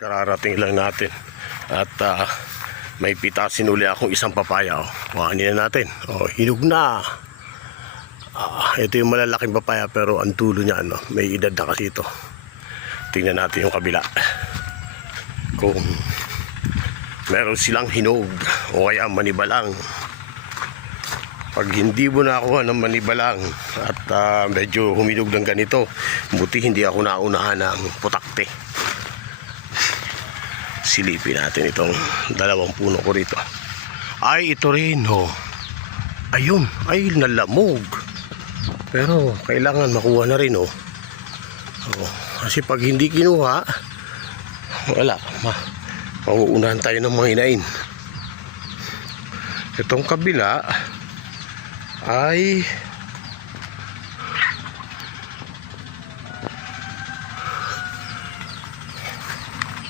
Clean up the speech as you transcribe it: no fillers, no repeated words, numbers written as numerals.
Kararating lang natin at may pitasin uli akong isang papaya. Kuhanin na natin. Hinog na. Ito yung malalaking papaya pero ang dulo niya may edad na kasi ito. Tingnan natin yung kabila. Kung meron silang hinog o kaya manibalang. Pag hindi mo nakuha ng manibalang at medyo huminog ng ganito, buti hindi ako naunahan ng putakte. Silipin natin itong dalawang puno ko rito. Ay, ito rin, ayun, ay nalamog. Pero kailangan makuha na rin, kasi pag hindi kinuha, wala, mauunahan tayo ng mga hinain. Itong kabila ay